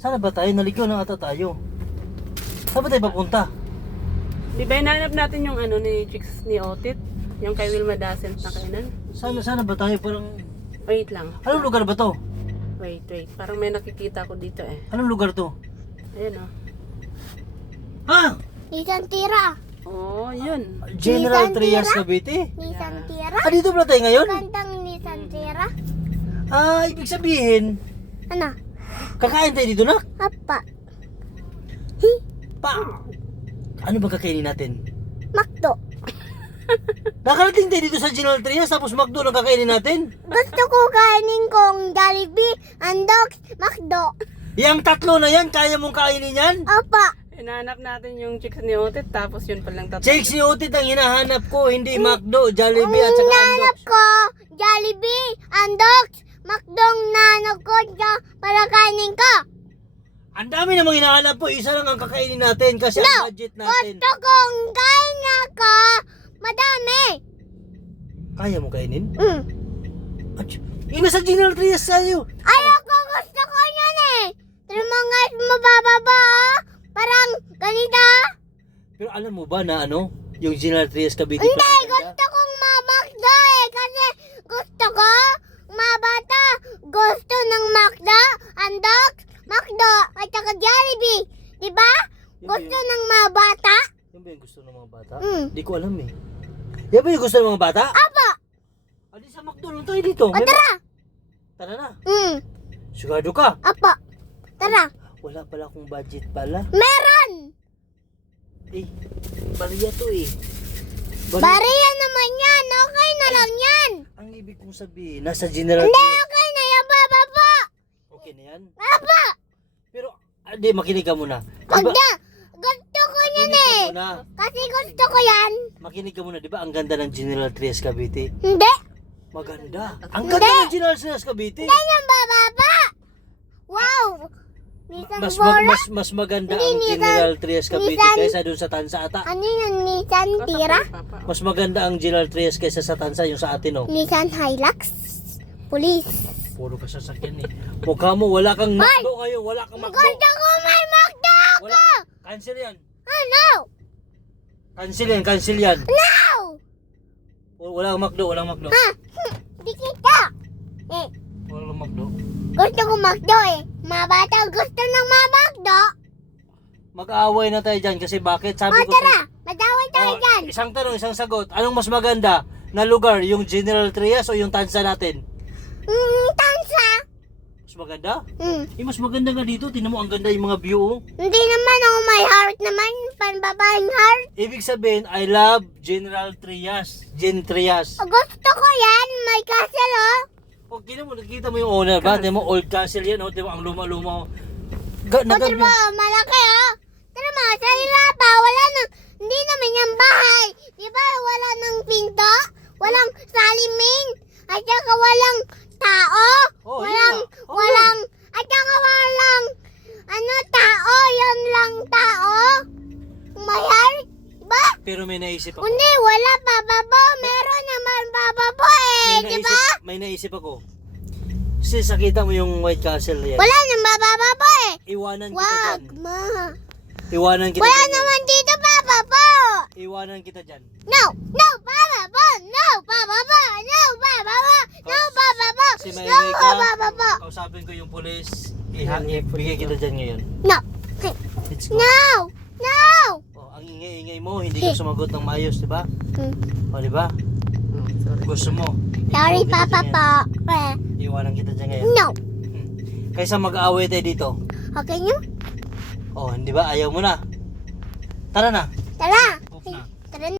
Sana ba tayo? Naligaw na ata tayo. Saan ba tayo papunta? Di ba hinahanap natin yung ano ni Chicks ni Otit? Yung kay Wilma Dasent na kainan? Sana ba tayo? Parang... Wait lang. Anong lugar ba to? Wait. Parang may nakikita ko dito eh. Anong lugar to? Ayan Ha? Nissan Tira. Oh, yun. General Nissan Trias Tira? Cavite? Nissan Tira. Dito pala tayo ngayon? Kantang Nissan Tira. Ibig sabihin, Ano? kakain tayo dito na? Apa. Pa! Ano ba kakainin natin? Makdo. Nakarating tayo dito sa General Trias tapos McDo na kakainin natin? Gusto ko kainin kong Jollibee, Andox, Makdo. Yang tatlo na yan, kaya mong kainin yan? Apa. Hinahanap natin yung Chicks ni Otit tapos yun palang tatlo. Chicks ni Otit ang hinahanap ko, hindi McDo, Jollibee at saka Nanap Andox. ko Jollibee, Andox, Makdong nanap ko dyan para kainin ko. Ang dami namang hinahanap po, isa lang ang kakainin natin kasi ang budget natin. Gusto kong kain ako. Madami. Kaya mo kainin? Mm. Yung nasa General Trias sa'yo. Ayoko, gusto ko yan eh. Pero mga mabababa oh. Parang ganito. Pero alam mo ba na ano, yung General Trias Cavite? Hindi, parang ganda? gusto kong mamakdo eh. Kasi gusto ko, mabata, gusto ng Makdo, Andox, Makdo, at saka Jollibee. Diba? Gusto ng mabata. Yan ba yung gusto ng mga bata? Mm. Hindi ko alam eh. Yan ba yung gusto ng mga bata? Apa. Adi sa McDo lang tayo dito. O tara. Tara na. Sigurado ka? Apa. Tara. Wala pala akong budget pala. Meron. Bariya to eh. Bariya naman yan. Okay na lang yan. Ang ibig kong sabihin, nasa General Hindi, Trias. okay na yan, baba. Okay na yan. Apa. Pero, di, makinig ka muna. Magda. Gusto ko yan Makinig eh. ka muna. Kasi gusto ko yan. Makinig ka muna, di ba? Ang ganda ng General Trias Cavite. Hindi. Maganda. Ang ganda ng General Trias Cavite. Hindi yan, bababa. Wow. Nissan Bora. Mas maganda Hindi, ang Nissan- General Trias Cavite Nissan- kaysa doon sa Tansa ata. Ano yung Nissan Tira? Mas maganda ang General Trias kaysa sa Tansa, yung sa atin, oh. Nissan Hilux. Police. Puro ka sasakyan eh. Mukha mo, wala kang McDo ngayon. Wala kang McDo. Gusto ko may Makdo Wala. ako. Cancel yan. Ano? Cancel yan. No. Wala kang McDo, walang McDo. Ha? Di kita. Eh, Walang McDo. gusto ko Makdo eh. Mabata gusto ng Makdo. Mag-aaway na tayo dyan kasi bakit? O Sabi ko tara, madaway tayo Oh, dyan. isang tanong, isang sagot. Anong mas maganda na lugar? Yung General Trias o yung Tansa natin? Tansa. Mas maganda? Hmm. Mas maganda nga dito. Tingnan mo, ang ganda yung mga view. Oh. Hindi naman ako may heart naman. Panbabaeng heart. Ibig sabihin, I love General Trias. Gen Trias. Gusto ko yan. May castle oh. Okay na mo, nakikita mo yung owner ba? Tingnan mo, old castle yan. Oh. Tingnan mo, ang luma-luma. O tara ba, malaki oh. Tara mo, sa pa. Wala nang, hindi naman yung bahay. Di ba wala nang pinto? Walang salamin. At saka walang tao. Oh, Walang, yun nga. Oh, walang, at saka walang, tao. Yan lang tao. May heart. Diba? Pero may naisip ako. Hindi, wala bababo. Meron naman bababo eh. Diba? May naisip ako. Kasi sakita mo yung White Castle yan. Wala nang bababo eh. Iwanan kita Wag, dyan. ma. Iwanan kita Wala dyan. naman dito bababo. Iwanan kita dyan. No, bababo. No, bababo. No, bababo. No, bababo. Kasi No, maingay ka. bababo. Kausapin ko yung polis. Ibigay kita dyan ngayon. No. Let's go. No. No. Oh, ang ingay-ingay mo, hindi ka sumagot ng maayos, di ba? Hmm. O, di ba? Gusto mo. Sorry, Iwanan kita Papa dyan po. ngayon. Iwanan kita dyan ngayon. No. Kaysa mag-aaway tayo dito. Okay nyo? Oh, hindi ba? Ayaw mo na. Tara na. Tara. Off na. Tara na.